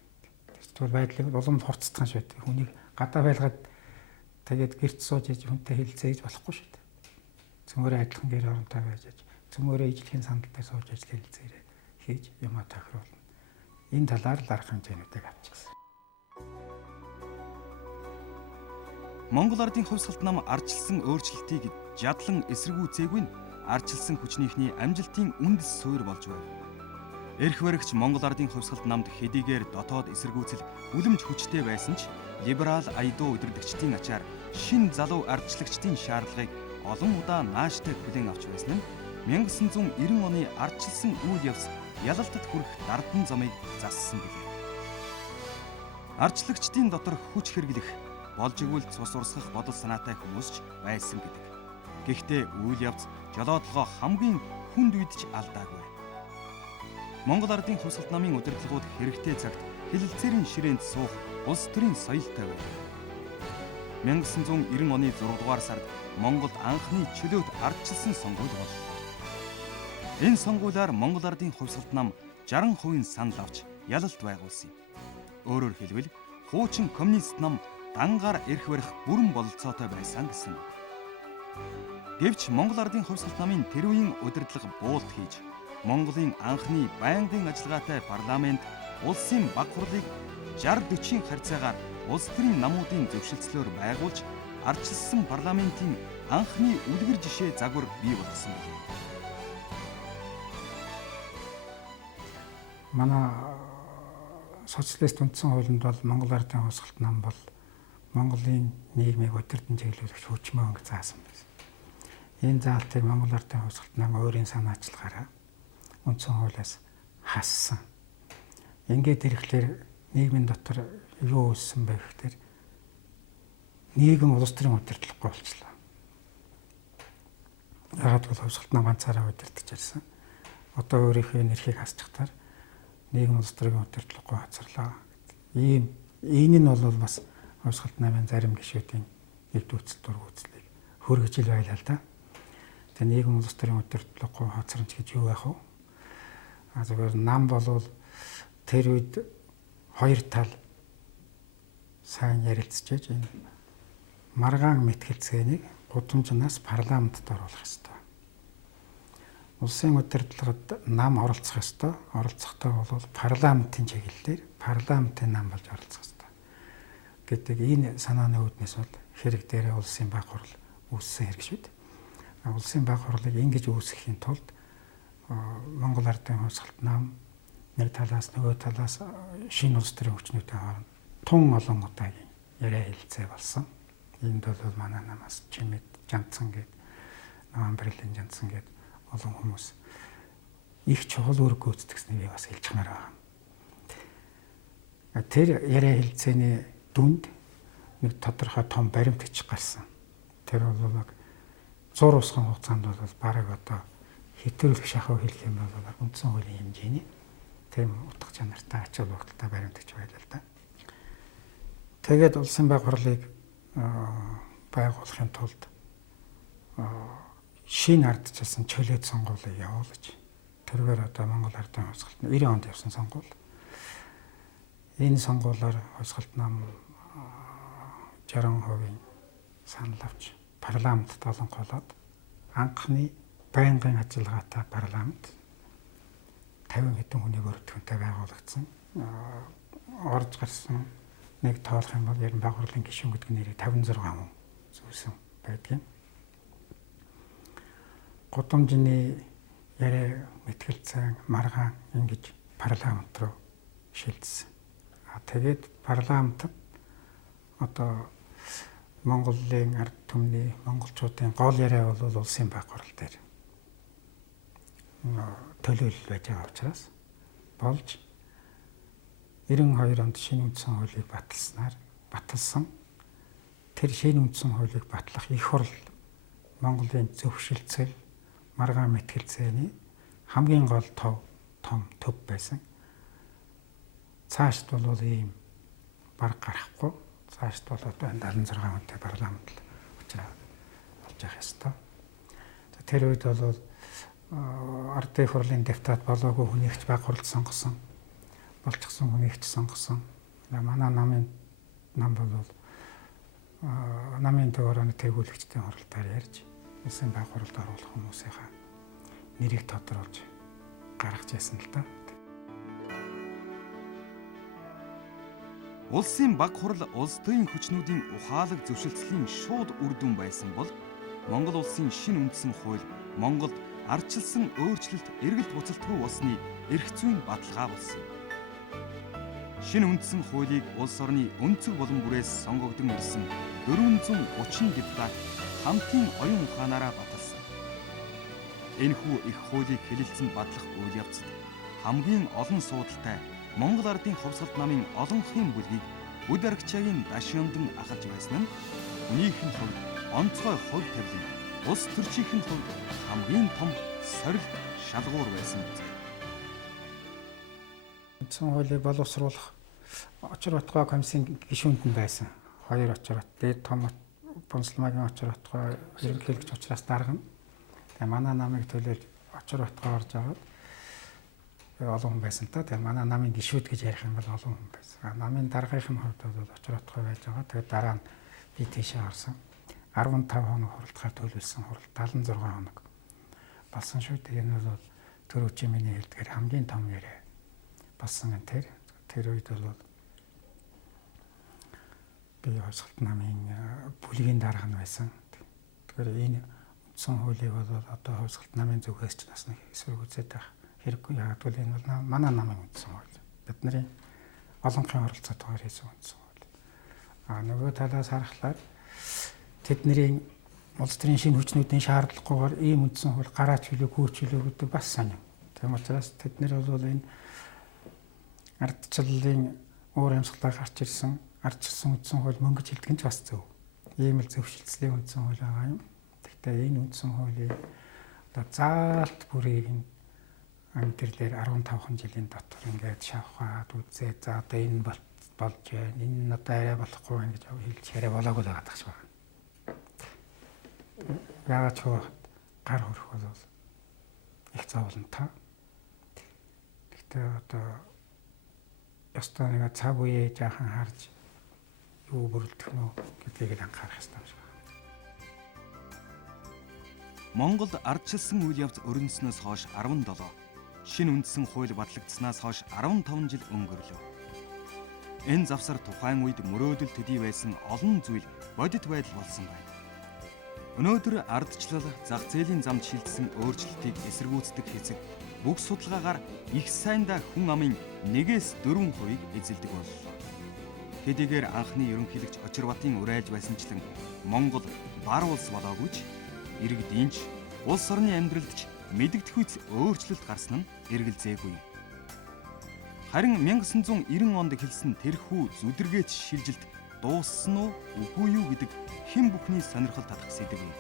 Тэгвэл байдлыг улам хурцдсан шүү дээ. Хүнийг гадаа байлгаад тэгээд гэрт сууж иж хүнтэй хэлцээж болохгүй шүү дээ. Цөмөрөө адилхан гэр оронтой байж аж, цөмөрөө ижлэхийн сандалтай сууж иж хэлцээрээ хийж юмаа тохируулна. Энэ талаар л арга хэмжээнүүдийг авчихсан. Монгол Ардын хувьсгалт нам ардчилсан өөрчлөлтийг жадлан эсэргүүцээгүй нь ардчилсан хүчнийхний амжилтын үндэс суурь болж байв. Эрх баригч Монгол Ардын хувьсгалт намд хэдийгээр дотоод эсэргүүцэл үлэмж хүчтэй байсан ч либерал аядуу удирдагчдын ачаар шин залуу ардчлагчдын шаардлагыг олон удаа нааштай хүлээн авч байсан нь 1990 оны ардчилсан үйл явц ялалтад хүрэх дардан замыг зассан билээ. Ардчлагчдын дотор хүч хэрэглэх болж игэл цус урсгах бодол санаатай хүмүүс ч байсан гэдэг. Гэхдээ үйл явц жолоодлогоо хамгийн хүнд үйдэж алдаагүй. Монгол Ардын хувьсгалт намын удирдлагууд хэрэгтэй цагт хэлэлцээрийн ширээнд суух улс төрийн соёлтой байв. 1990 оны 6 дугаар сард Монголд анхны чөлөөт ардчилсан сонгуул боллоо. Энэ сонгуулиар Монгол Ардын хувьсгалт нам 60% санал авч ялалт байгуулсан юм. Өөрөөр хэлбэл хуучин коммунист нам дангаар эрх барих бүрэн бололцоотой байсан гэсэн. Гэвч Монгол Ардын хувьсгалт намын тэр үеийн удирдлага буулт хийж Монголын анхны байнгын ажиллагаатай парламент улсын баг хурлыг 60-40-ийн харьцаагаар улс төрийн намуудын зөвшөлтслөөр байгуулж ардчилсан парламентын анхны үлгэр жишээ загвар бий болгосон байна. Манай социалист үндсэн хуулинд бол Монгол Ардын хувьсгалт нам бол Монголын нийгмийг удирдан чиглүүлэх хүчмээ өнгө заасан байсан. Энэ заалтыг Монгол Ардын хувьсгалт нам өөрийн санаачлагаараа үндсэн хуулиас хассан. Ингээд ирэхлээр нийгмийн дотор юу үүссэн бэ гэхээр нийгэм улс төрийн удирдлагыг болчихлоо. Яагаад гэвэл хувьсгалт нам ганцаараа удирдах гэсэн. Одоо өөрийнхөө нэрхийг хасчихтаар нийгэм улс төрийн удирдлагыг хацарлаа. Энэ нь бол бас хувьсгалт намын зарим гишүүдийн нэг дүүцэл дургүйцлийг хөргөжл байлаа л да. Тэгээ нийгэм улс төрийн удирдлагыг хацрамж гэж юу яах вэ? Зүгээр нам болвол тэр үед хоёр тал сайн ярилцчихэж энэ маргаан мэтгэлцгээнийг гудамжнаас парламентд оруулах ёстой. Улсын удирдлагад нам оролцох ёстой. Оролцохдоо бол парламентын чиглэлээр парламентын нам болж оролцох ёстой гэдэг энэ санааны үүднээс бол хэрэг дээрээ улсын баг хурал үүссэн хэрэг шүү дээ. Улсын баг хурлыг ингэж үүсгэхийн тулд Монгол Ардын хувьсгалт нам нэг талаас нөгөө талаас шинэ улс төрийн хүчнүүдийн хооронд тун олон удаагийн яриа хэлцээ болсон. Энд бол манай намаас Чимэд Жанцсан гээд Амбрилын Жанцсан гээд олон хүмүүс их чухал үүрэг гүйцэтгэснээр бас хэлж чанаар байгаа. Тэр яриа хэлцээний дүнд нэг тодорхой том баримтч гарсан. Тэр бол нэг 100 усхан хугацаанд бол бараг одоо хэтэрүүлэх шахав хэлэх юм бол үндсэн хуулийн хэмжээний тийм утга чанартай ач холбогдолтой баримтч байлаа л да. Тэгээд улсын баг хурлыг байгуулахын тулд шинэ ардчилсан чөлөөт сонгуулийг явуулж тэргээр одоо Монгол Ардын хувьсгалт 90 онд явсан сонгуул. Энэ сонгуулиар хувьсгалт нам 60% санал авч парламентд олонхолоод анхны байнгын ажиллагаатай парламент 50 хэдэн хүний бүртгэнтэй байгуулагдсан. Орж гарсан нэг тоолох юм бол ер нь баг хурлын гишүүн гэдэг нэрийг 56 хүн зүүсэн байдгийн. Гудамжны яриа мэтгэлцэн маргаан ингэж парламент руу шилжсэн. Тэгээд парламентд одоо Монголын ард түмний монголчуудын гол яриа бол улсын баг хурал дээр төлөөлөл байж байгаа учраас болж 92 онд шинэ үндсэн хуулийг баталсан. Тэр шинэ үндсэн хуулийг батлах их хурл Монголын зөвшөлтсөл маргаан мэтгэлцээний хамгийн гол том төв байсан. Цаашд бол ийм баг гарахгүй. Цаашд бол 76 хүнтэй парламент л болж явах ёстой. Тэр үед бол ард их хурлын депутат болоогүй хүнийгч баг хуралд сонгосон. Болчихсон хүнийгч сонгосон. Манай нам бол намын төгөөрөний тэргүүлэгчдийн хуралдаар ярьж улсын баг хуралд оруулах хүмүүсийнхаа нэрийг тодруулж гаргаж байсан л да. Улсын баг хурал улс төрийн хүчнүүдийн ухаалаг зөвшөлтсөлийн шууд үр дүн байсан бол Монгол улсын шинэ үндсэн хууль Монголд ардчилсан өөрчлөлт эргэлт буцалтгүй болсны эрх зүйн баталгаа болсон юм. Шинэ үндсэн хуулийг улс орны өнцөг булан бүрээс сонгогдсон ирсэн 430 депутат хамтын оюун ухаанаараа баталсан. Энэхүү их хуулийг хэлэлцэн батлах үйл явцад хамгийн олон суудалтай Монгол ардын хувьсгалт намын олонхын бүлгийг үд аргачаагийн дашиундан ахалж байсан нь үнийхэн хувьд онцгой хувь тавилан, улс төрчийнхэн хувьд хамгийн том сорил шалгуур байсан биз. Үндсэн хуулийг боловсруулах очир утгаа комиссийн гишүүнд нь байсан. 2 очир ут, дээд том Бонсламагийн очир утгаа ерөнхийлөгч учраас дарга нь. Тэгээ манай намыг төлөөлж очир утгаа орж аваад олон хүн байсан та. Тэгээ манай намын гишүүд гэж ярих юм бол олон хүн байсан. Намын даргын хувьд бол очир утгаа байж байгаа. Тэгээ дараа нь би тийшээ орсон. 15 хоног хуралдахаар төлөвлөсөн хурал 76 хоног болсон шүү. Тэгээ нь бол төрөвчийн миний хэлдгээр хамгийн том яриа болсон энэ тэр үед бол би хувьсгалт намын бүлгийн дарга нь байсан. Тэгэхээр энэ үндсэн хуулийг бол одоо хувьсгалт намын зүгээс ч бас нэг эсрэг үзээд байх хэрэггүй. Яг бол энэ бол манай намын үндсэн хууль. Бидний олонхын оролцоотойгоор хийсэн үндсэн хууль. Нөгөө талаас харахаар тэдний улс төрийн шинэ хүчнүүдийн шаардлагагүйгээр ийм үндсэн хууль гараач билүү гүйч билүү гэдэг бас сонир. Тийм учраас тэд нар бол энэ ардчлалын уур амьсгалаар гарч ирсэн ардчилсан үндсэн хууль мөнгөж хэлдэг нь ч бас зөв. Ийм л зөвшөлтслийн үндсэн хууль байгаа юм. Гэхдээ энэ үндсэн хуулийг одоо заалт бүрийг нь амьдралээр 15 жилийн дотор ингээд шавхаад үзээ. За одоо энэ болж байна. Энэ одоо арай болохгүй байна гэж хэлж яриа болоогүй л байгаа тахш байна. Яагаад ч гар хөрөх бол их зовлонтой. Гэхдээ одоо ястаа нэг цаг үеэ жаахан харж юу бүрэлдэх нөө гэдгийг л анхаарах хэрэгтэй байна. Монголд ардчилсан үйл явц өрнөснөөс хойш 17, шинэ үндсэн хууль батлагдсанаас хойш 15 жил өнгөрлөв. Энэ завсар тухайн үед мөрөөдөл төдий байсан олон зүйл бодит байдал болсон байна. Өнөөдөр ардчлал зах зээлийн замд шилжсэн өөрчлөлтийг эсэргүүцдэг хэсэг бүх судалгаагаар их сайндаа хүн амын 1-4%-ийг эзэлдэг боллоо. Хэдийгээр анхны ерөнхийлөгч Очирбатын урайлж байсанчлан Монгол бар улс болоогүй ч иргэдийнч улс орны амьдралд ч мэдэгдэхүйц өөрчлөлт гарсан нь эргэлзээгүй. Харин 1990 онд эхэлсэн тэрхүү зүдэргээч шилжилт дууссан уу үгүй юу гэдэг хэн бүхний сонирхол татах сэдв юм.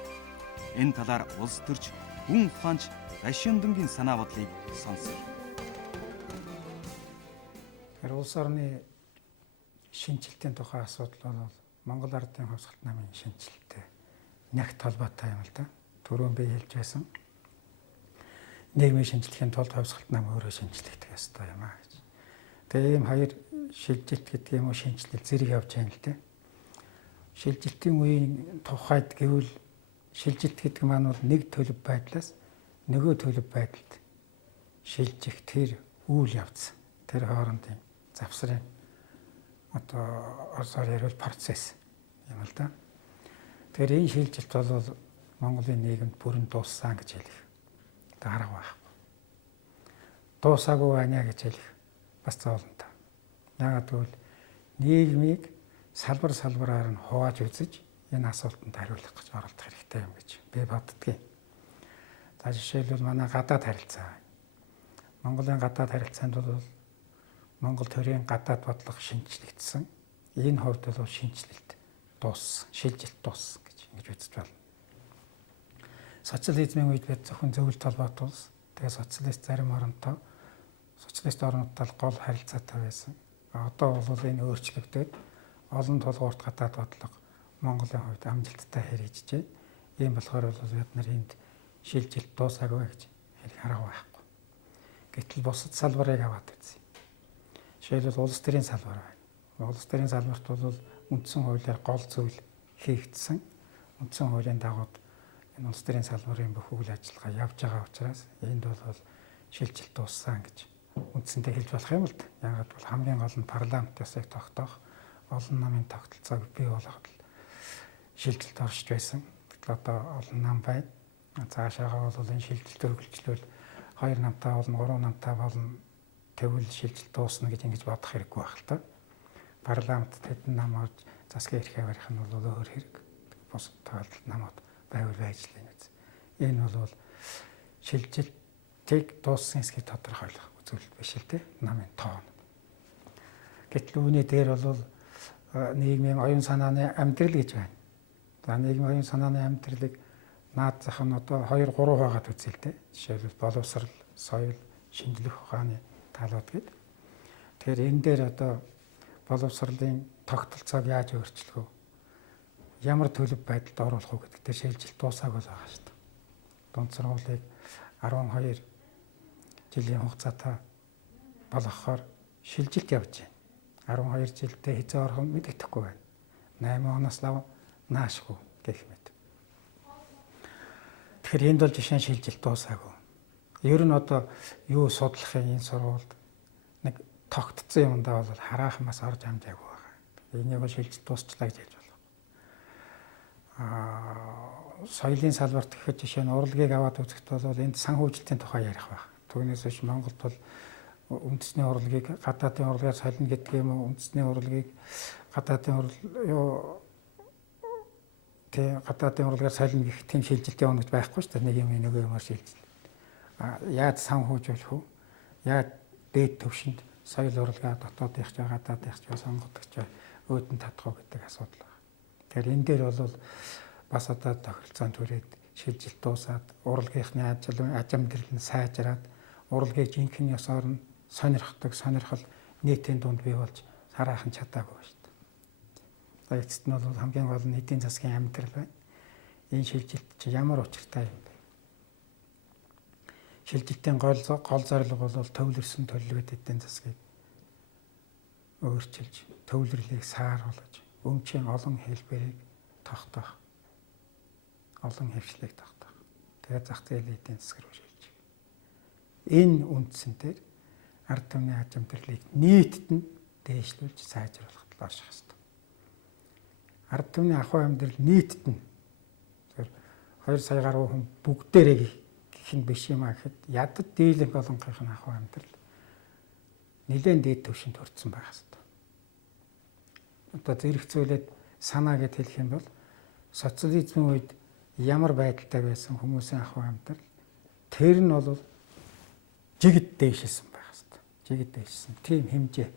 Энэ талаар улс төрч хүн ухаанч Дашиундангийн санаа бодлыг сонсъё. Улс орны шинжилтийн тухай асуудал бол Монгол ардын хувьсгалт намын шинжилттэй нягт холбоотой юм л да. Түрүүн би хэлж байсан. Нийгмийн шинжилгээний тулд хувьсгалт нам өөрөө шинжлэхтэй ёстой юм аа гэж. Тэгээ ийм хоёр шилжилт гэдэг юм уу шинжилэл зэрэг явж байгаа юм л да. Шилжилтийн үеийн тухайд гэвэл шилжилт гэдэг маань бол нэг төлөв байдлаас нөгөө төлөв байдалд шилжих тэр үйл явц, тэр хоорондын завсрын одоо орсоор ярил процесс юм л да. Тэгэхээр энэ шилжилт бол Монголын нийгэмд бүрэн дууссан гэж хэлэх. Одоо арга байхгүй. Дуусаагүй байна гэж хэлэх бас зовлонтой. Яагаад гэвэл нийгмийг салбар салбараар нь хувааж үзэж энэ асуултанд хариулах гэж оролдох хэрэгтэй юм гэж би боддгийн. За жишээлбэл манай гадаад харилцаа. Монголын гадаад харилцаанд бол Монгол төрийн гадаад бодлого шинжлэгдсэн. Энэ хувьд бол шинжлэлт дууссан, шилжилт дууссан гэж ингэж үзэж байна. Социализмын үед бид зөвхөн зөвлөлт холбоотой улс. Тэгээ социалист зарим оронтой социалист орнуудтай гол харилцаатай байсан. Одоо бол энэ өөрчлөгдөд олон тулгуурт гадаад бодлого Монголын хувьд амжилттай хэрэгжиж байна. Ийм болохоор бол бид нар энд шилжилт дуусаагүй гэж хэлэх арга байхгүй. Гэтэл бусад салбарыг аваад үзье. Жишээлбэл улс төрийн салбар байна. Улс төрийн салбарт бол үндсэн хуулиар гол зүйл хийгдсэн. Үндсэн хуулийн дагуу энэ улс төрийн салбарын бүх үйл ажиллагаа явж байгаа учраас энд бол шилжилт дууссан гэж үндсэндээ хэлж болох юм л да. Яагаад бол хамгийн гол нь парламент ясыг тогтоох, олон намын тогтолцоог бий болгоход шилжилт оршиж байсан. Гэтэл одоо олон нам байна. Цаашаагаа бол энэ шилжилт үргэлжлүүл 2 намтай болно, 3 намтай болно. Тэгвэл шилжилт дуусна гэж ингэж бодох хэрэггүй байх л та. Парламент тэдэн нам орж засгийн эрхээ барих нь бол өөр хэрэг. Бус тохиолдолд намууд байвал байж л энэ. Энэ бол шилжилтийг дууссан эсхийг тодорхойлох үзүүлэлт биш л те. Намын тоон. Гэтэл үүний дээр бол нийгмийн оюун санааны амьдрал гэж байна. За нийгмийн оюун санааны амьдралыг наад зах нь одоо 2 3 байгаад үзье л те. Жишээлбэл боловсрал, соёл, шинжлэх ухааны талууд гэдэг. Тэгэхээр энэ дээр одоо боловсролын тогтолцоог яаж өөрчлөх вэ? Ямар төлөв байдалд оруулах вэ гэдэг дээр шилжилт дуусаагүй байгаа шүү дээ. Дунд сургуулийг 12 жилийн хугацаатай болгохоор шилжилт явж байна. 12 жилдээ хязээ орох нь мэдэгдэхгүй байна. 8 оноос лав наашгүй гэх мэт. Тэгэхээр энд бол жишээ шилжилт дуусаагүй. Ер нь одоо юу судлахын энэ сургуульд нэг тогтцсон юмдаа бол хараахмаас орж амжаагүй байгаа. Энийг бол шилжилт дуусчлаа гэж хэлж байна. Соёлын салбарт гэхэд жишээ нь урлагийг аваад үзэхэд бол энд санхүүжилтийн тухай ярих байх. Түүнээс биш Монголд бол үндэсний урлагийг гадаадын урлагаар солино гэдэг юм уу? Үндэсний урлагийг гадаадын гадаадын урлагаар солино гэх тийм шилжилт явна гэж байхгүй шүү дээ. Нэг юм нөгөө юмар шилжилт. Яаж санхүүжүүлэх вэ? Яаж дээд түвшинд соёл урлагаа дотоодынх ч гадаадынх ч сонгодог ч өөдөн татах гэдэг асуудал байна. Тэгэхээр энэ дээр бол бас одоо тохиролцоон түрээд шилжилт дуусаад урлагийнхны аж амьдрал нь сайжраад урлагийг жинхэнэ ёсоор нь сонирхол нийтийн дунд бий болж хараахан чадаагүй ба шүү дээ. За эцэст нь бол хамгийн гол нь эдийн засгийн амьдрал байна. Энэ шилжилт чи ямар учиртай юм бэ? Шилжилтийн гол зорилго бол төвлөрсөн төлөвлөгөөт эдийн засгийг өөрчилж, төвлөрлийг сааруулж, өмчийн олон хэлбэрийг тогтоох, олон хэвшлийг тогтоох. Тэгээд зах зээлийн эдийн засаг руу шилжих. Энэ үндсэн дээр ард түмний аж амьдралыг нийтэд нь дээшлүүлж сайжруулах тал орших ёстой. Ард түмний ахуй амьдрал нийтэд нь 2 сая гаруй хүн бүгдээрээ гэх нь биш юм а гэхэд ядад дийлэнх олонхын ахуй амьдрал нэлээд дээд түвшинд хүрсэн байх ёстой. Одоо зэрэгцүүлээд санаа гэж хэлэх юм бол социализмын үед ямар байдалтай байсан хүмүүсийн ахуй амьдрал тэр нь бол жигд дээшилсэн байх ёстой. Жигд дээшилсэн. Тийм хэмжээ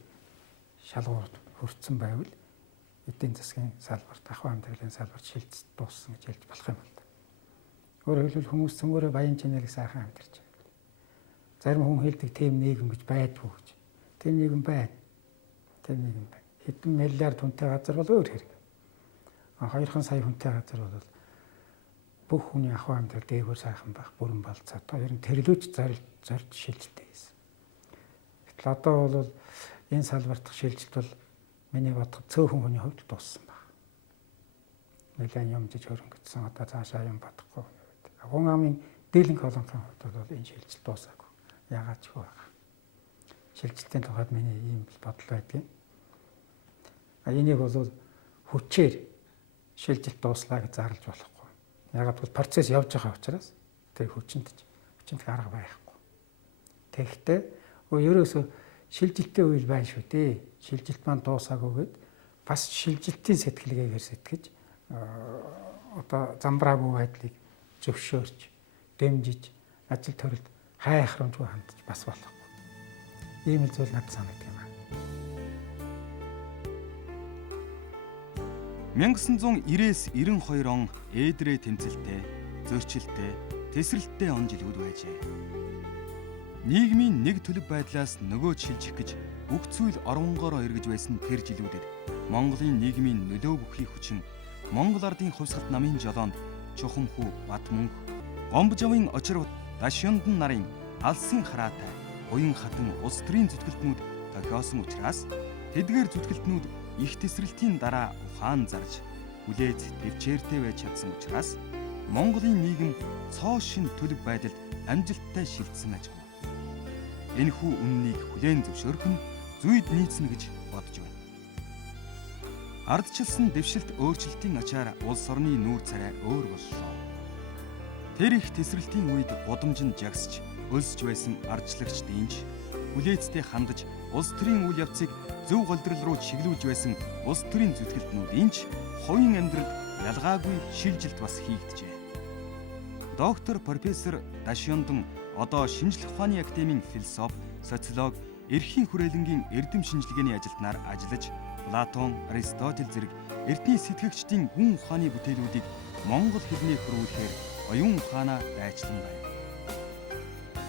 шалгуурд хүрсэн байвал эдийн засгийн салбарт ахуй амьдралын салбарт шилжилт дууссан гэж хэлж болох юм байна. Өөрөөр хэлбэл хүмүүс цөмөрөө баян чинээр сайхан амьдарч байна. Зарим хүн хэлдэг тийм нийгэм гэж байдгүй гэж. Тийм нийгэм байна. Тийм нийгэм байна. Хэдэн миллиард хүнтэй газар бол өөр хэрэг. 2 сая хүнтэй газар бол бүх хүний ахуй амьдрал дээгүүр сайхан байх бүрэн болцоо. Одоо ер нь тэрлүүч зорж шилжилттэй гэсэн. Гэтэл одоо бол энэ салбарт шилжилт бол миний бодоход цөөхөн хүний хувьд дууссан байна. Нэлээд юмжиж хөрөнгөцсөн одоо цаашаа юм бодохгүй. Хүн амын дийлэнх олонхын хувьд бол энэ шилжилт дуусаагүй. Яагаад ч вэ? Шилжилтийн тухайд миний ийм бодол байдгийг. Энийг бол хүчээр шилжилт дууслаа гэж зарлаж болохгүй. Яагаад гэвэл процесс явж байгаа учраас тэр хүчинт арга байхгүй. Тэгэхдээ ерөөсөө шилжилтийн үйл байна шүү дээ. Шилжилт маань дуусаагүйгээд бас шилжилтийн сэтгэлгээгээр сэтгэж одоо замбраагүй байдлыг зөвшөөрч, дэмжиж, ажил төрөлд хайхрамжгүй хандж бас болохгүй. Ийм л зүйл надад санагддаг юм аа. 1990-92 он ээдрээ тэмцэлтэй, зөрчилтэй, тесрэлттэй он жилүүд байжээ. Нийгмийн нэг төлөв байдлаас нөгөөд шилжих гэж бүх зүйл оронгороо эргэж байсан тэр жилүүдэд Монголын нийгмийн нөлөө бүхий хүчин Монгол ардын хувьсгалт намын жолоонд Чухамхүү, Батмөнх, Гомбожавын очирвот, Дашяндан нарын алсын хараатай, буян хатан улс төрийн зүтгэлтнүүд тохиосон учраас тэдгээр зүтгэлтнүүд их тесрэлтийн дараа ухаан зарж хүлээж төвчээртэй байж чадсан учраас Монголын нийгэм цоо шин төлөв байдалд амжилттай шилжсэн аж ахуй. Энэхүү үннийг хүлээн зөвшөөрөх нь зүйд нийцнэ гэж бодож байна. Ардчилсан дэвшилт өөрчлөлтийн ачаар улс орны нүүр царай өөр боллоо. Тэр их тесрэлтийн үед гудамжинд жагсч өлсөж байсан ардчлагч дийнч хүлээцтэй хандаж улс төрийн үйл явцыг зөв голдрол руу чиглүүлж байсан улс төрийн зүтгэлтнүүдийн ч хувийн амьдралд ялгаагүй шилжилт бас хийгджээ. Доктор профессор Дашяндан одоо Шинжлэх ухааны академийн философи, социолог, эрхийн хүрээлэнгийн эрдэм шинжилгээний ажилтнаар ажиллаж Платон, Аристотель зэрэг эртний сэтгэгчдийн гүн ухааны бүтээлүүдийг монгол хэлний хөрвүүлэхээр оюун ухаанаа дайчлан байна.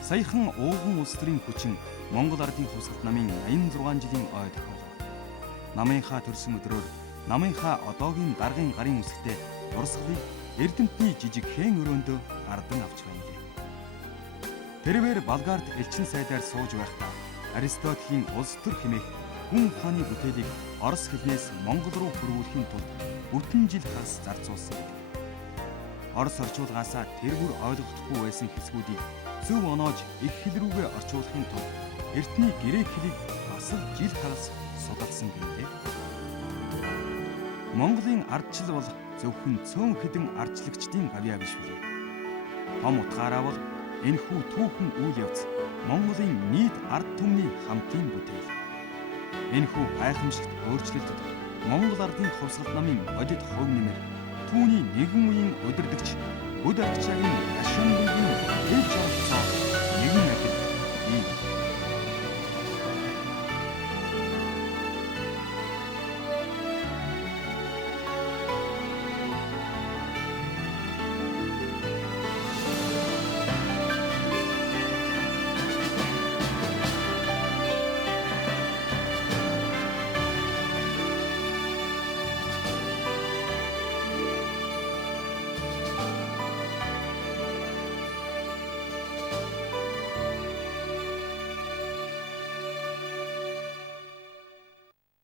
Саяхан ууган улс төрийн хүчин Монгол ардын хувьсгалт намын 86 жилийн ой тохиолов. Намынхаа төрсөн өдрөөр намынхаа одоогийн даргын гарын үсгтээ урсгалыг эрдэмтний жижиг хэн өрөөндөө ардан авч байна лээ. Тэрвэр Болгарт элчин сайдаар сууж байхдаа Аристотелийн улс төр хэмээх гүн ухааны бүтээлийг орос хэлнээс монгол руу хөрвүүлэхийн тулд бүтэн жил хагас зарцуулсан. Орос орчуулгаасаа тэргүр ойлгохдохгүй байсан хэсгүүдийг зөв оноож их хэл рүүгээ орчуулахын тулд эртний грек хэлийг бас л жил хагас судалсан гэнэ. Монголын ардчил бол зөвхөн цөөн хэдэн ардчлагчдын гавьяа биш билээ. Том утгаараа бол энэхүү түүхэн үйл явц Монголын нийт ард түмний хамтын бүтээл. Энэхүү гайхамшигт өөрчлөлтөд Монгол ардын хувьсгалт намын бодит хувь нэмэр түүний нэгэн үеийн удирдагч Бүд Арчаагийн Дашяндангийн хэлж олцоо